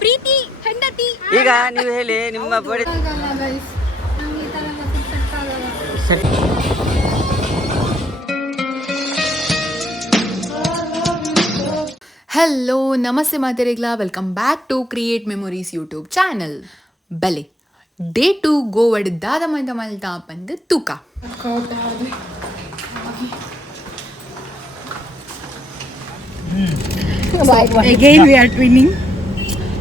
ಪ್ರೀತಿ ಹೆಂಡತಿ. ಈಗ ನೀವು ಹೇಳಿ ನಿಮ್ಮ ಬಡಿ. ಹಲೋ ನಮಸ್ತೆ ಮಾತೆರೆಗ್ಲ, welcome back to create memories YouTube channel. ಬಲೆ ಡೇ 2 ಗೋವಾಡ್ ದಾದ ಮಲ್ತ ಮಲ್ತ ಪಂದು ತೂಕ Again we are twinning.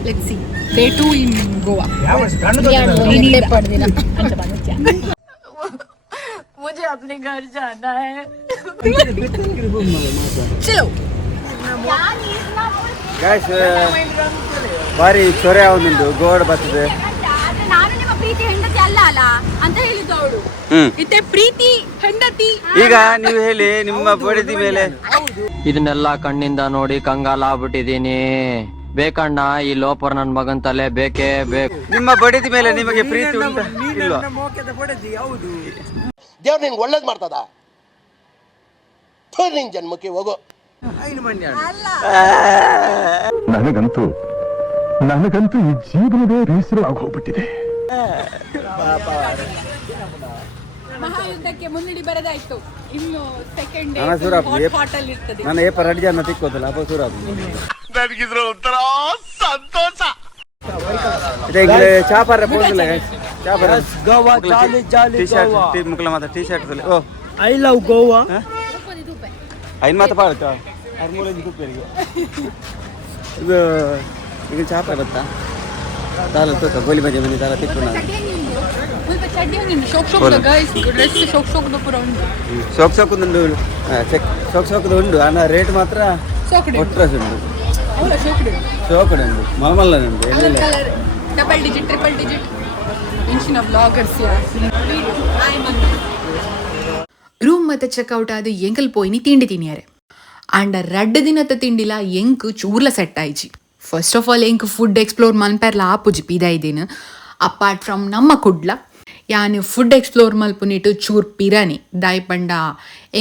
Let's see. Day 2 in Goa. मुझे अपने घर जाना है. चलो. ಗೈಸ್ ಬಾರಿ ಚೊರೆ ಅವನೊಂದು ಗೋವಾಡ್ ಬರ್ತದೆ. ನಾನು ನಿಮ್ಮ ಪ್ರೀತಿ ಹೆಂಡತಿ ಅಲ್ಲ ಅಲ್ಲ ಅಂತ ಹೇಳಿದ್ದು ಅವಳು. ಇತ್ತೆ ಪ್ರೀತಿ ಹೆಂಡತಿ. ಈಗ ನೀವು ಹೇಳಿ ನಿಮ್ಮ ಬಡಿದ ಮೇಲೆ. ಇದನ್ನೆಲ್ಲ ಕಣ್ಣಿಂದ ನೋಡಿ ಕಂಗಾಲ ಆಗ್ಬಿಟ್ಟಿದೀನಿ. ಬೇಕಣ್ಣ ಈ ಲೋಪರ್ ನನ್ ಮಗನ್ ತಲೆ ಬೇಕೇ ಬೇಕು. ನಿಮ್ಮ ಬಡಿದ ಮೇಲೆ ನಿಮಗೆ ಪ್ರೀತಿ ಉಂಟಾ ಇಲ್ವಾ? ದೇವ್ರು ನಿಂಗೆ ಒಳ್ಳೇದು ಮಾಡ್ತದ. ನಿನ್ ಜನ್ಮಕ್ಕೆ ಹೋಗೋ. ನನಗಂತೂ ಈ ಜೀವನವೇ ಬೇಸರವಾಗಿ ಹೋಗ್ಬಿಟ್ಟಿದೆ. ಮಹಾಯುದ್ಧಕ್ಕೆ ಮುನ್ನುಡಿ ಬರದಾಯ್ತು. ಇನ್ನು ಸೆಕೆಂಡ್ ಡೇ ಹಾಟ್ ಅಲ್ಲಿ ಇರ್ತದೆ. ನಾನು ಏಪ ರೆಡಿ ಜನ ತಿಕ್ಕೋದಲ್ಲ ಅಪ್ಪ ಸೂರಬ್ ನನಗಿದ್ರ ಒಂಥರ ಸಂತೋಷ. ಚಾಪರ ಪೋದಿಲ್ಲ ಚಾಪರ Goa jolly jolly T shirt ಮುಕ್ಲ ಮಾತ್ರ T shirt oh I love Goa. ಐನ್ ಮಾತ್ರ ಪಾಡ್ಕ ಮೂರೈದು ಕುಪ್ಪೇರಿಗೆ ಇದು ಈಗ ಚಾಪರ ಬತ್ತಾ ತಾಲ ತೂಕ ಗೋಲಿ ಬಜೆ ಮನೆ ತಾಲ ತಿಕ್ಕು ನಾನು ಸೋಕ್ ಸೋಕುದು ಉಂಡು ಅನ್ನ ರೇಟ್ ಮಾತ್ರ ಒಟ್ರಸ್ ಉಂಡು. ಸೋಕಡೆ ಉಂಡು ಮಲಮಲ್ಲ ಉಂಡು ಡಬಲ್ ಡಿಜಿಟ್ ಟ್ರಿಪಲ್ ಡಿಜಿಟ್ ಇಂಚಿನ ಬ್ಲಾಗರ್ಸ್. ರೂಮ್ ಮತ್ತೆ ಚೆಕ್ಔಟ್ ಆದ ಎಂಕಲ್ ಪೋಯಿನಿ ತಿಂಡಿ ತಿನ್ನಿಯಾರೆ ಅಂಡ 2 ದಿನದ ತಿಂಡಿಲ ಎಂಕ್ ಚೂರ್ಲ ಸೆಟ್ ಆಯ್ಜಿ. ಫಸ್ಟ್ ಆಫ್ ಆಲ್ ಎಂಕ್ ಫುಡ್ ಎಕ್ಸ್ಪ್ಲೋರ್ ಮಲ್ಪೆರ್ಲ ಆಪುಜಿ ಪಿದಾಯ್ದೇನು. ಅಪಾರ್ಟ್ ಫ್ರಮ್ ನಮ್ಮ ಕುಡ್ಲ ಯಾನು ಫುಡ್ ಎಕ್ಸ್ಪ್ಲೋರ್ ಮಲ್ಪುನಿಟ್ಟು ಚೂರ್ ಪಿರಾನಿ ದಾಯ್ ಪಂಡ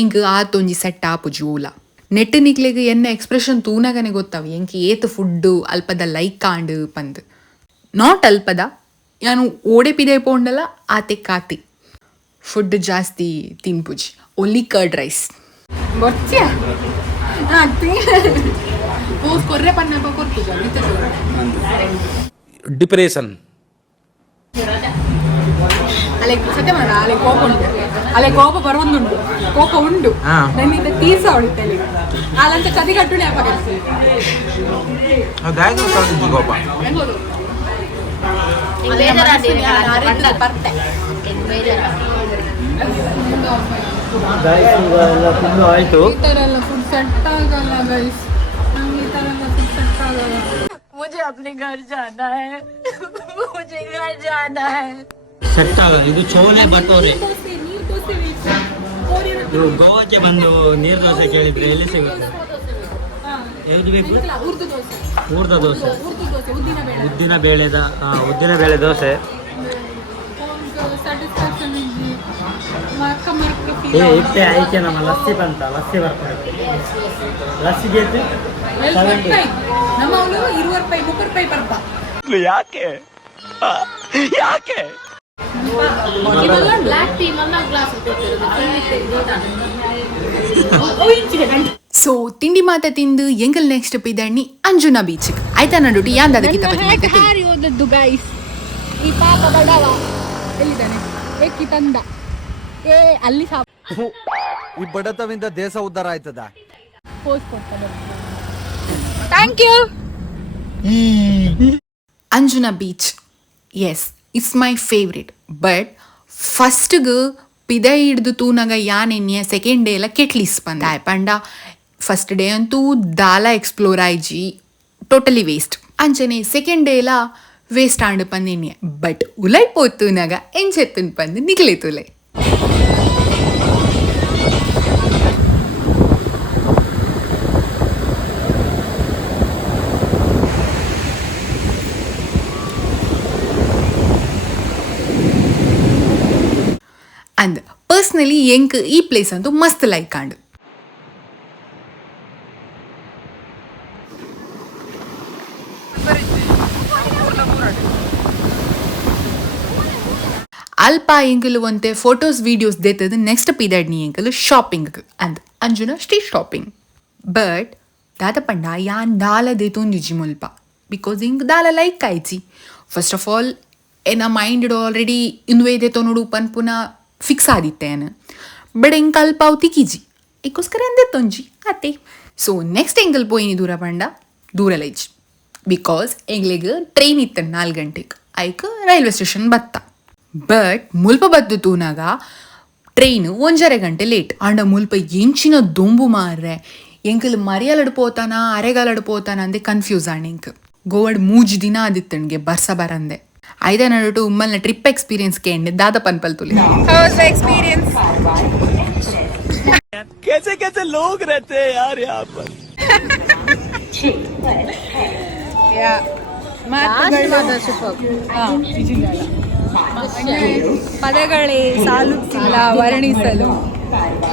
ಎಂಕ್ ಆತೊಂಜಿ ಸೆಟ್ ಆಪುಜಿ ಊಲ. ನೆಟ್ ನಿಕ್ಲೆಗ್ ಎನ್ನ ಎಕ್ಸ್ಪ್ರೆಷನ್ ತೂನಗನೆ ಗೊತ್ತಾವ ಎಂಕ್ ಏತ್ ಫುಡ್ ಅಲ್ಪದ ಲೈಕ್ ಕಾಂಡ್ ಪಂದ್. ನಾಟ್ ಅಲ್ಪದ ಯಾನು ಓಡೆ ಪಿದಾಯ್ ಪೋಂಡಲ್ಲ ಆತೆ ಕಾತಿ ಫುಡ್ ಜಾಸ್ತಿ ತಿನ್ಪುಜಿ. ಒಲ್ಲಿ ಕರ್ಡ್ ರೈಸ್ ಗೊತ್ತಿಯ ಕೊರ್ರೆ ಪನ್ನ ಕೊರ್ಪುಜ ಡಿಪ್ರೆಷನ್ ಅಲೆ ಸತ್ಯ ಮಾಡ ಅಲೆ ಕೋಪ ಉಂಟು. ಅಲೆ ಕೋಪ ಬರುವುದುಂಟು, ಕೋಪ ಉಂಟು ನನ್ನಿಂದ ತೀರ್ಸ ಹೊಡಿತಲ್ಲಿ ಅಲ್ಲಂತ ಕದಿ ಕಟ್ಟುಣಿ ಅಪಗರಿಸಿ ಕೋಪ ಆಯ್ತು. ಈ ತರ ಎಲ್ಲ ಫುಡ್ ಸೆಟ್ ಆಗಲ್ಲ ಗೈಸ್. ನಂಗೆ ಈ ತರ ಎಲ್ಲ ಫುಡ್ ಸೆಟ್ ಆಗಲ್ಲ. मुझे अपने घर जाना है. मुझे घर जाना है. ಸೆಟ್ ಆಗ ಇದು ಚೋಲೆ ಬಟೋರೆ. ನೀರ್ ದೋಸೆ ನೀವು ಗೋವಾಕ್ಕೆ ಬಂದು ನೀರು ದೋಸೆ ಕೇಳಿದ್ರೆ ಎಲ್ಲಿ ಸಿಗುತ್ತೆ? ಯಾವ್ದು ಬೇಕು? ಉರ್ದು ದೋಸೆ. ಊರ್ದ ದೋಸೆ, ಉದ್ದಿನ ಬೇಳೆ ಉದ್ದಿನ ಬೇಳೆ ದೋಸೆ. ಸ್ಯಾಟಿಸ್ಫ್ಯಾಕ್ಷನ್ ಇಜ್ಜಿ ಮರ್ಕ ಇಟ್ಟೆ ಆಯ್ಕೆ ನಮ್ಮ ಲಸ್ಸಿ ಬಂತ. ಲಸ್ಸಿ ಬರ್ತದೆ. ಲಸ್ಸಿ ಬೇಕು ನಮ್ಮ ಅವಳು 20 ರೂಪಾಯಿ 30 ರೂಪಾಯಿ ಬರ್ತಾ. ಯಾಕೆ ಯಾಕೆ ಸೊ ತಿಂಡಿ ಮಾತ ತಿಂದು ಎಂಕಲ್ ನೆಕ್ಸ್ಟ್ ಪಿದಣ್ಣಿ ಅಂಜುನಾ ಬೀಚ್ ಆಯ್ತಾ ನಡುಟಿ ಯಾಂದಾದ ಹಾರಿ ಹೋದದ್ದು ಗೈಸ್. ಈ ಪಾಪ ಬಡವ ಎಲ್ಲಿದ್ದಾನೆ? ಏಕಿ ತಂದ ಅಲ್ಲಿ ಈ ಬಡತವಿಂದ ದೇಶ ಉದ್ಧಾರ ಆಯ್ತದ. Thank you. Anjuna beach yes it's my favourite. But ಫಸ್ಟ್ಗೆ ಪಿದ ಹಿಡ್ದು ತೂನಾಗ ಯಾನೆನ್ಯ ಸೆಕೆಂಡ್ ಡೇ ಎಲ್ಲ ಕೆಟ್ಲಿಸ್ ಬಂದ ಪಂಡ. ಫಸ್ಟ್ ಡೇ ಅಂತೂ ದಾಲ ಎಕ್ಸ್ಪ್ಲೋರ್ ಆಯ್ಜಿ ಟೋಟಲಿ ವೇಸ್ಟ್ ಅಂಚನೆ. ಸೆಕೆಂಡ್ ಡೇ ಎಲ್ಲ ವೇಸ್ಟ್ ಆಂಡ್ ಪಂದೆನ್ಯ. ಬಟ್ ಉಲೈ ಪೋತುನಾಗ ಎಂಚೆತ್ತನ್ ಪಂದು ನಿಗ್ಲೆ ತುಲೆ. ಅಂದ್ ಪರ್ಸ್ನಲಿ ಎಂಕ್ ಈ ಪ್ಲೇಸ್ ಅಂತೂ ಮಸ್ತ್ ಲೈಕ್ ಕಾಂಡು. ಅಲ್ಪ ಎಂಕಲು ಒಂತೆ ಫೋಟೋಸ್ ವೀಡಿಯೋಸ್ ದೇತದ ನೆಕ್ಸ್ಟ್ ಪೀರಿಯಡ್ ನೀ ಎಂಕಲು ಶಾಪಿಂಗ್ ಅಂದ್ ಅಂಜುನ ಸ್ಟ್ರೀಟ್ ಶಾಪಿಂಗ್ ಬಟ್ ದಾದ ಪಂಡ ಯಾನ್ ದಾಲ ದೇತೊಂದಿಜಿ ಮುಲ್ಪ ಬಿಕಾಸ್ ಇಂಕ್ ದಾಲ ಲೈಕ್ ಆಯ್ಚಿ ಫಸ್ಟ್ ಆಫ್ ಆಲ್ ಎನ್ನ ಮೈಂಡ್ ಆಲ್ರೆಡಿ ಇಂದುವೆ ದೇತೋ ನೋಡು ಪನ್ಪುನ ಫಿಕ್ಸ್ ಆದಿತ್ತೇನು ಬಟ್ ಎಂಕ್ ಅಲ್ಪ ಅವು ತಿಕ್ಕಿಜಿ ಇಕ್ಕೋಸ್ಕರ ಎಂದೆತ್ತೊಂಜಿ ಅತ್ತೆ ಸೊ ನೆಕ್ಸ್ಟ್ ಎಂಕಲ್ ಪೋಯಿನಿ ದೂರ ಪಂಡ ದೂರ ಲೈಜಿ ಬಿಕಾಸ್ ಎಂಗ್ಲಿಗೆ ಟ್ರೈನ್ ಇತ್ತು 4 ಗಂಟೆಗೆ ಐಕ್ ರೈಲ್ವೆ ಸ್ಟೇಷನ್ ಬತ್ತ ಬಟ್ ಮುಲ್ಪ ಬದ್ದು ತೂನಾಗ ಟ್ರೈನ್ 1.5 ಗಂಟೆ ಲೇಟ್ ಅಂಡ ಮುಲ್ಪ ಎಂಚಿನ ದೊಂಬು ಮಾರ್ರೆ ಎಂಕಲ್ ಮರಿಯಲಡ್ಪೋತಾನ ಅರೆಗಾಲಡ್ಪೋತಾನ ಅಂದೆ ಕನ್ಫ್ಯೂಸ್ ಆಣ ಎಂಕ್ ಗೋವಾಡ್ 3 ದಿನ ಆದಿತ್ತಣ್ಗೆ ಬರ್ಸ ಬರಂದೆ ಐದ ನಡುಟು ಉಮ್ಮಲ್ನ ಟ್ರಿಪ್ ಎಕ್ಸ್ಪೀರಿಯನ್ಸ್ ಕೇಂಡೆ ದಾದ ಪನ್ಪಲ್ ತುಲಿ ಎಕ್ಸ್ಪೀರಿಯನ್ಸ್ कैसे कैसे लोग रहते हैं यार यहाँ पर ಪದಗಳೇ ಸಾಲುತ್ತಿಲ್ಲ ವರ್ಣಿಸಲು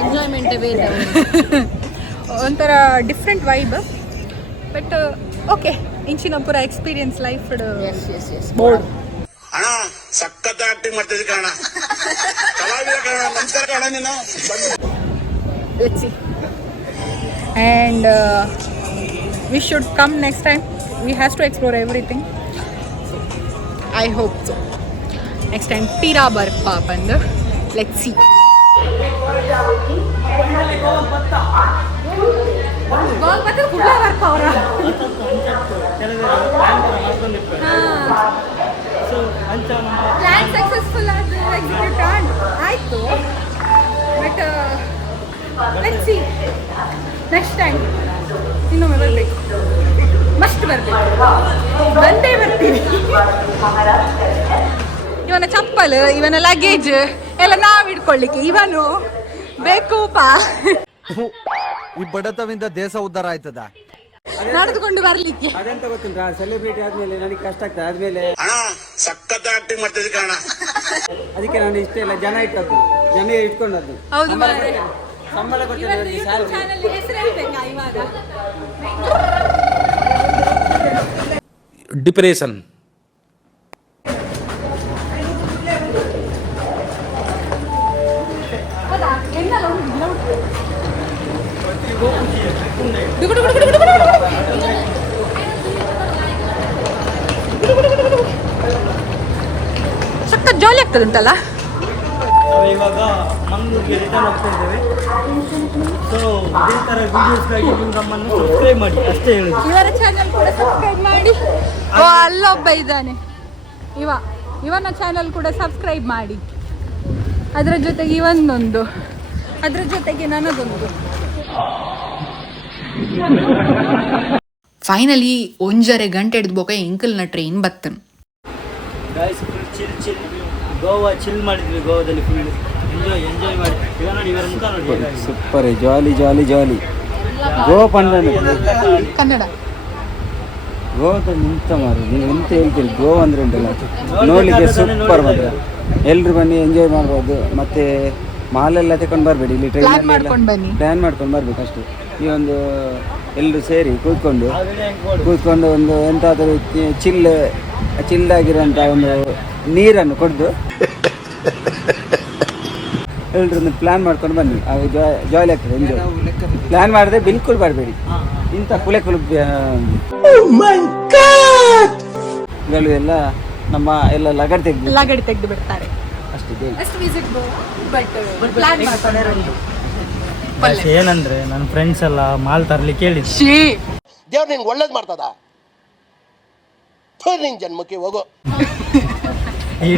ಎಂಜಾಯ್ಮೆಂಟ್ ಬೇರೆ ಒಂಥರ ಡಿಫ್ರೆಂಟ್ ವೈಬ್ ಬಟ್ ಓಕೆ ಇಂಚಿನ ಪೂರ ಎಕ್ಸ್ಪೀರಿಯನ್ಸ್ ಲೈಫ್ ಬೋರ್ಡ್ ಅಣ್ಣ ಸಖತ್ ಆಕ್ಟಿಂಗ್ ಮಾಡ್ತಿದ್ದೆ ಕಣ ಕಲಾವಿದ ಕಣ ನಮಸ್ಕಾರ ಕಣ ನೀನು let's see and we should come next time. We has to explore everything, so I hope so next time pira barpa bandu let's see gol patta kudla barpa avara so plan successful as executed aaytu but let's see next time ಇನ್ನೊಮ್ಮೆ ಬರಬೇಕು must ಬರಬೇಕು ಬಂದೇ ಬರ್ತೀವಿ ಇವನ ಚಪ್ಪಲ್ ಇವನ luggage ಎಲ್ಲ ನಾವು ಇಟ್ಕೊಳ್ಳಿಕ್ಕೆ ಇವನು ಬೇಕೂಪ ಈ ಬಡತವಿಂದ ದೇಶ ಉದ್ಧಾರ ಆಯ್ತದ ನಡೆದುಕೊಂಡು ಬರ್ಲಿಕ್ಕೆ ಅದೆಂತ ಗೊತ್ತುಂಟಾ ಸೆಲೆಬ್ರಿಟಿ ಆದ್ಮೇಲೆ ನನಗೆ ಕಷ್ಟ ಆಗ್ತದೆ ಆದ್ಮೇಲೆ ಅಣ್ಣ ಸಖತ್ ಆಕ್ಟಿಂಗ್ ಮಾಡ್ತಿದ್ದೆ ಕಣ ಅದಕ್ಕೆ ನಾನು ಇಷ್ಟ ಇಲ್ಲ ಜನ ಇಟ್ಟದ್ದು ಜನ ಇಟ್ಕೊಂಡದ್ದು ಹೌದು ಮಾರ್ರೆ. ಸಂಬಳ ಇವತ್ತು YouTube ಚಾನೆಲ್ ಹೆಸರು ಹೇಳ್ಬೇಕಾ ಇವಾಗ ಡಿಪ್ರೆಷನ್ ಹೌದಾ ಎನ್ನಲ್ಲ ಉಂಟು ಸಕ್ಕ ಜಾಲಿ ಆಗ್ತದಂತಲ್ಲ ಇವಾಗ ಮಂಗಳೂರಿಗೆ ರಿಟರ್ನ್ ಹೋಗ್ತಾ ಇದ್ದೇವೆ ಸೊ ಇದೇ ಥರ ವಿಡಿಯೋಸ್ಗಾಗಿ ನೀವು ನಮ್ಮನ್ನು ಸಬ್ಸ್ಕ್ರೈಬ್ ಮಾಡಿ ಅಷ್ಟೇ ಹೇಳುದು ಇವರ ಚಾನೆಲ್ ಕೂಡ ಸಬ್ಸ್ಕ್ರೈಬ್ ಮಾಡಿ ಓ ಅಲ್ಲೊಬ್ಬ ಇದ್ದಾನೆ ಇವನ ಚಾನೆಲ್ ಕೂಡ ಸಬ್ಸ್ಕ್ರೈಬ್ ಮಾಡಿ ಅದರ ಜೊತೆಗೆ ಇವನೊಂದು ಅದರ ಜೊತೆಗೆ ನನ್ನದೊಂದು ಫೈನಲಿ 1.5 ಗಂಟೆ ಹಿಡಿದು ಬೋಕ ಎಂಕಲ್ನ ಟ್ರೈನ್ ಬತ್ತನ್ guys full chill Goa chill ಮಾಡಿದ್ವಿ ಗೋವಾದಲ್ಲಿ ಫುಲ್ ಎಂಜಾಯ್ ಮಾಡಿ ಈಗ ನೋಡಿ ಇವರ ಮುಖ ನೋಡಿ ಸೂಪರ್ ಜಾಲಿ ಜಾಲಿ ಜಾಲಿ ಗೋವಾ ಪಂಡನೆ ಕನ್ನಡ ಗೋವಾದ ನಿಂತ ಮಾರು ನೀವು ಎಂತ ಹೇಳ್ತೀರಿ ಗೋವಾ ಅಂದ್ರೆ ಉಂಟಲ್ಲ ನೋಡ್ಲಿಕ್ಕೆ ಸೂಪರ್ ಮಾತ್ರ ಎಲ್ರು ಬನ್ನಿ ಎಂಜಾಯ್ ಮಾಡ್ಬೋದು ಮತ್ತೆ ಮಾಲೆಲ್ಲ ತಗೊಂಡು ಬರಬೇಡಿ ಇಲ್ಲಿ ಪ್ಲಾನ್ ಮಾಡ್ಕೊಂಡು ಬನ್ನಿ ಪ್ಲ್ಯಾನ್ ಮಾಡ್ಕೊಂಡು ಬರ್ಬೇಕು ಅಷ್ಟೇ ಈ ಒಂದು ಎಲ್ಲರೂ ಸೇರಿ ಕೂತ್ಕೊಂಡು ಒಂದು ಎಂತಾದರೂ ಚಿಲ್ಲಾಗಿರೋಂಥ ಒಂದು ನೀರನ್ನು ಕುಡಿದು ಎಲ್ಲರೂ ಒಂದು ಪ್ಲ್ಯಾನ್ ಮಾಡ್ಕೊಂಡು ಬನ್ನಿ ಆಗ ಜಾಲಿ ಆಗ್ತದೆ ಎಂಜಾಯ್ ಪ್ಲ್ಯಾನ್ ಮಾಡಿದ್ರೆ ಬಿಲ್ಕುಲ್ ಬರಬೇಡಿ ಇಂಥ ಕುಲೆ ಎಲ್ಲ ನಮ್ಮ ಎಲ್ಲ ಲಗಡ್ ತೆಗೆದು ಬಿಡ್ತಾರೆ ಅಷ್ಟೇ ಏನಂದ್ರೆ ನನ್ನ ಫ್ರೆಂಡ್ಸ್ ಎಲ್ಲ ಮಾಲ್ ತರ್ಲಿಕ್ಕೆ ಹೇಳಿದ್ರು ದೇವ್ರು ನಿನ್ಗೆ ಒಳ್ಳೇದು ಮಾಡ್ತದ ನಿನ್ ಜನ್ಮಕ್ಕೆ ಹೋಗೋ ಈ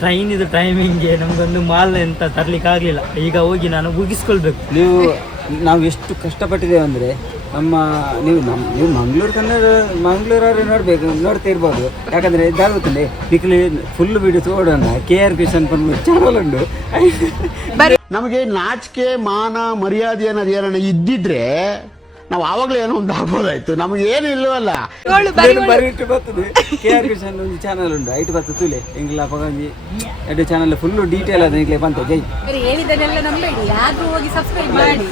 ಟ್ರೈನ್ ಇದು ಟೈಮಿಂಗ್ಗೆ ನಮ್ಗೊಂದು ಮಾಲ್ ಅಂತ ತರ್ಲಿಕ್ಕೆ ಆಗ್ಲಿಲ್ಲ ಈಗ ಹೋಗಿ ನಾನು ಮುಗಿಸ್ಕೊಳ್ಬೇಕು ನಾವು ಎಷ್ಟು ಕಷ್ಟಪಟ್ಟಿದ್ದೇವೆ ಅಂದರೆ ನೀವು ಮಂಗಳೂರವ್ರು ನೋಡ್ತಾ ಇರ್ಬೋದು ಯಾಕಂದರೆ ಇದಾಗುತ್ತದೆ ಬಿಕ್ಲಿ ಫುಲ್ ವಿಡಿಯೋಸ್ ಓಡೋಣ KR ಕಿಶನ್ ಚಾನಲ್ ಉಂಟು ನಮಗೆ ನಾಚಿಕೆ ಮಾನ ಮರ್ಯಾದೆ ಅನ್ನೋದು ಏನಾರ ಇದ್ದಿದ್ರೆ ನಾವು ಆವಾಗಲೇ ಏನೋ ಒಂದು ಆಗ್ಬೋದಾಯ್ತು, ನಮ್ಗೆ ಏನು ಇಲ್ಲವಲ್ಲ. ಬರಿಟ್ಟು ಬರ್ತದೆ. KR ಕೃಷ್ಣನ್ ಒಂದು ಚಾನಲ್ ಉಂಟು, ಐಟ್ ಬರ್ತದೆ ತುಲೆ ಎಂಗ್ಲ ಪಗಂಜಿ ಎರಡು ಚಾನಲ್ ಫುಲ್ಲು ಡೀಟೇಲ್ ಅದ ನಿಕ್ಲೆ ಬಂತ ಜೈ ಹೇಳಿದನ್ನೆಲ್ಲ ನಂಬೇಡಿ, ಯಾರು ಹೋಗಿ ಸಬ್ಸ್ಕ್ರೈಬ್ ಮಾಡಿ.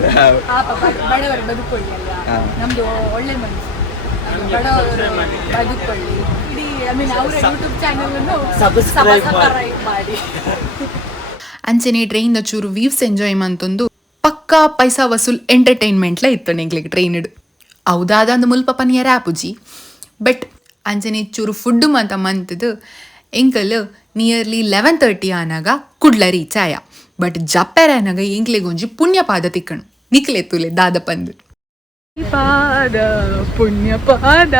ಬಡವರು ಬದುಕೊಳ್ಳಿ ಅಲ್ವಾ, ನಮ್ದು ಒಳ್ಳೆ ಮನಸ್ಸು, ಬಡವರು ಬದುಕೊಳ್ಳಿ. ಇಡೀ ಅವರ ಯೂಟ್ಯೂಬ್ ಚಾನಲ್ ಅನ್ನು ಸಬ್ಸ್ಕ್ರೈಬ್ ಮಾಡಿ. ಅಂಚನೆ ಟ್ರೈನ್ ಚೂರು ವ್ಯೂಸ್ ಎಂಜಾಯ್ ಮಂತೊಂದು ಪಕ್ಕಾ ಪೈಸಾ ವಸೂಲ್ ಎಂಟರ್ಟೈನ್ಮೆಂಟ್ಲ ಇತ್ತು ನೆಂಗ್ಲಿಗೆ ಟ್ರೈನ್ ಇಡು. ಹೌದಾದ ಅಂದು ಮುಲ್ಪ ಪನಿಯರ ಆಪುಜಿ. ಬಟ್ ಅಂಚನೆ ಚೂರು ಫುಡ್ ಮಾತ ಮಂತದು ಎಂಕಲ್ ನಿಯರ್ಲಿ 11:30 ಆನಾಗ ಕುಡ್ಲ ರೀಚ್ ಆಯ. ಬಟ್ ಜಪ್ಪೆರ ಆನಾಗ ಎಂಕ್ಲೆಗೊಂಜಿ ಪುಣ್ಯಪಾದ ತಿಕ್ಕಣು ನಿಕ್ಲೆ ತುಲೆ ದಾದ ಪಂದು ಪಾದ ಪುಣ್ಯಪಾದ.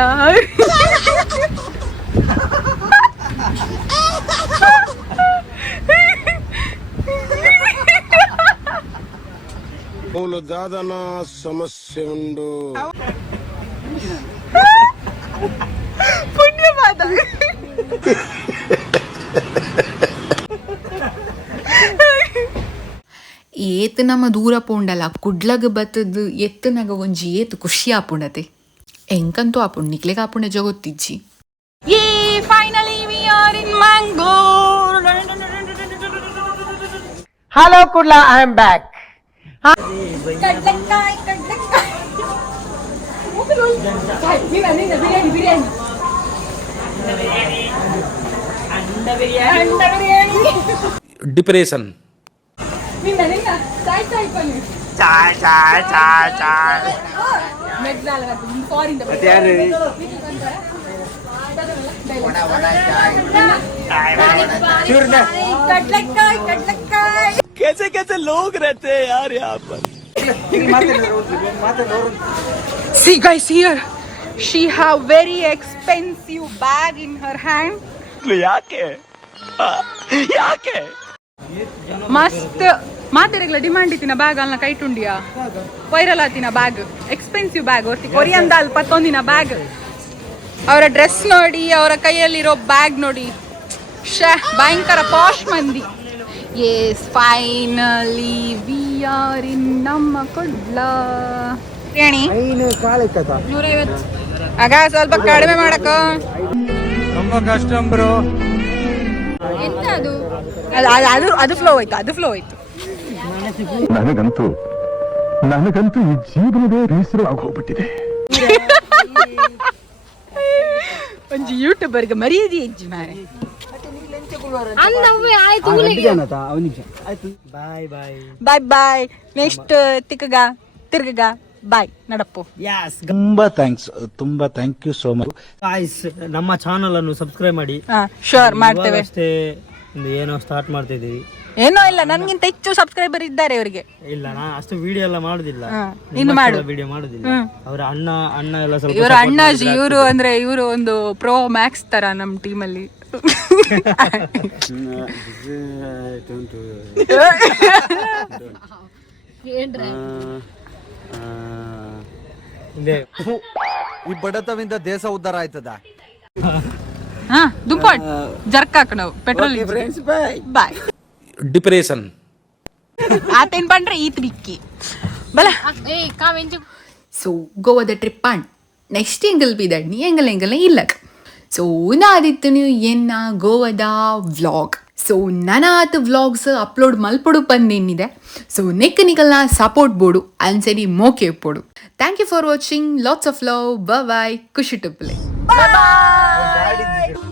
ದಾದನ ಸಮಸ್ಯೆ ಉಂಟು. ಪುಣ್ಯಪಾದ ಏತ್ ನಮ್ಮ ದೂರ ಪೋಂಡಲ್ಲ ಕುಡ್ಲಗ್ ಬತ್ತದು ಎತ್ತನಾಗ ಒಂಜಿ ಏತ್ ಖುಷಿ ಆಪುಂಡತೆ ಎಂಕಂತೂ ಆಪುಂಡ್ ನಿಕ್ಲೆಗ್ ಆಪುಂಡ ಜಗೊತ್ತಿಜ್ಜಿ. Finally we are in Mangalore. Hello Kudla, I am back. ಕಡ್ಲೆಕಾಯಿ ಬಿರಿಯಾನಿ ಡಿಪ್ರೆಷನ್. कैसे कैसे लोग रहते हैं यार यहाँ पर. See guys, here she have very expensive bag in her hand. ಯಾಕೆ ಮಸ್ತ್ ಮಾತೆರೆಗ್ಲ ಡಿಮಾಂಡ್ ಇತ್ತಿನ ಬ್ಯಾಗ್ ಅಲ್ನ ಕೈಟುಂಡಿಯಾ ವೈರಲ್ ಆತಿನ ಬ್ಯಾಗ್, ಎಕ್ಸ್ಪೆನ್ಸಿವ್ ಬ್ಯಾಗ್ ಒರ್ತಿ ಕೊರಿಯನ್ ದಾಲ್ ಪತ್ತೊಂದಿನ ಬ್ಯಾಗ್. ಅವರ ಡ್ರೆಸ್ ನೋಡಿ, ಅವರ ಕೈಯಲ್ಲಿರೋ ಬ್ಯಾಗ್ ನೋಡಿ, ಭಯಂಕರ ಪಾಶ್ ಮಂದಿ. ಎಸ್ ಫೈನಲಿ ವಿ ಆರ್ ಇನ್ ನಮ್ಮ ಕೊಡ್ಲ. ಬಿರಿಯಾನಿ 150 ಆಗ ಸ್ವಲ್ಪ ಕಡಿಮೆ ಮಾಡಕ. ತುಂಬಾ ಕಷ್ಟ ಬ್ರೋ. ಎಂತ ಅದು ಫ್ಲೋ ಹೋಯ್ತು. ನನಗಂತೂ ಈ ಜೀವನವೇ ಬೇಸರ ಆಗೋಗ್ಬಿಟ್ಟಿದೆ. ಒಂಜಿ ಯೂಟ್ಯೂಬರ್ಗೆ ಮರ್ಯಾದೆ ಇಜ್ಜಿ ಮಾರೆ. ಬಾಯ್ ಬಾಯ್. ನೆಕ್ಸ್ಟ್ ತಿರ್ಗಗ ಬಾಯ್ ನಡಪ್ಪು. ತುಂಬಾ ಥ್ಯಾಂಕ್ ಯು ಸೋ ಮಚ್. ನಮ್ಮ ಚಾನಲ್ ಅನ್ನು ಸಬ್ಸ್ಕ್ರೈಬ್ ಮಾಡಿ. ಶೋರ್ ಮಾಡ್ತೇವೆ. ಅಷ್ಟೇ ಏನೋ ಸ್ಟಾರ್ಟ್ ಮಾಡ್ತಾ ಇದೀವಿ. ಏನೋ ಇಲ್ಲ, ನನ್ಗಿಂತ ಹೆಚ್ಚು ಸಬ್ಸ್ಕ್ರೈಬರ್ ಇದ್ದಾರೆ ಅವರಿಗೆ. ಇಲ್ಲ, ನಾ ಅಷ್ಟು ವಿಡಿಯೋ ಎಲ್ಲ ಮಾಡುದಿಲ್ಲ, ಇನ್ನು ಮಾಡು ವಿಡಿಯೋ ಮಾಡುದಿಲ್ಲ. ಅವರ ಅಣ್ಣ ಎಲ್ಲ ಸ್ವಲ್ಪ ಇವರು ಅಣ್ಣಾಜಿ, ಇವರು ಅಂದ್ರೆ ಇವರು ಒಂದು ಪ್ರೋ ಮ್ಯಾಕ್ಸ್ ತರ ನಮ್ಮ ಟೀಮಲ್ಲಿ. ಈ ಬಡತವಿಂದ ದೇಶ ಉದ್ಧಾರ ಆಯ್ತದ. ದುಂಪಾಟ್ ಜರ್ಕ್ ಹಾಕ ನಾವು ಪೆಟ್ರೋಲ್ ಬಾಯ್. ಡಿಪ್ರೆಷನ್ ಆತೇನ್ ಪಂಡ್ರೆ ಈತ್ ಬಿಕ್ಕಿ ಬಲ. ಸೊ ಗೋವಾದ ಟ್ರಿಪ್ ಆಂಡ್ ನೆಕ್ಸ್ಟ್ ಎಂಗಲ್ ಬಿದಡ್ನಿ ಎಂಗಲ್ ಇಲ್ಲಕ್. ಸೊ ನಾದಿತ್ತು ನೀವು ಎನ್ನ ಗೋವಾದ ವ್ಲಾಗ್. ಸೊ ನನಾತ್ ವ್ಲಾಗ್ಸ್ ಅಪ್ಲೋಡ್ ಮಲ್ಪೊಡು ಪಂದೇನಿದೆ. ಸೊ ನಿಕಲ್ನ ಸಪೋರ್ಟ್ ಬೋಡು ಅನ್ಸರಿ ಮೋಕೆ ಪೋಡು. Thank you for watching. Lots of love. Bye. ಖುಷಿ ಟುಪ್ಲೆ. ಬಾಯ್.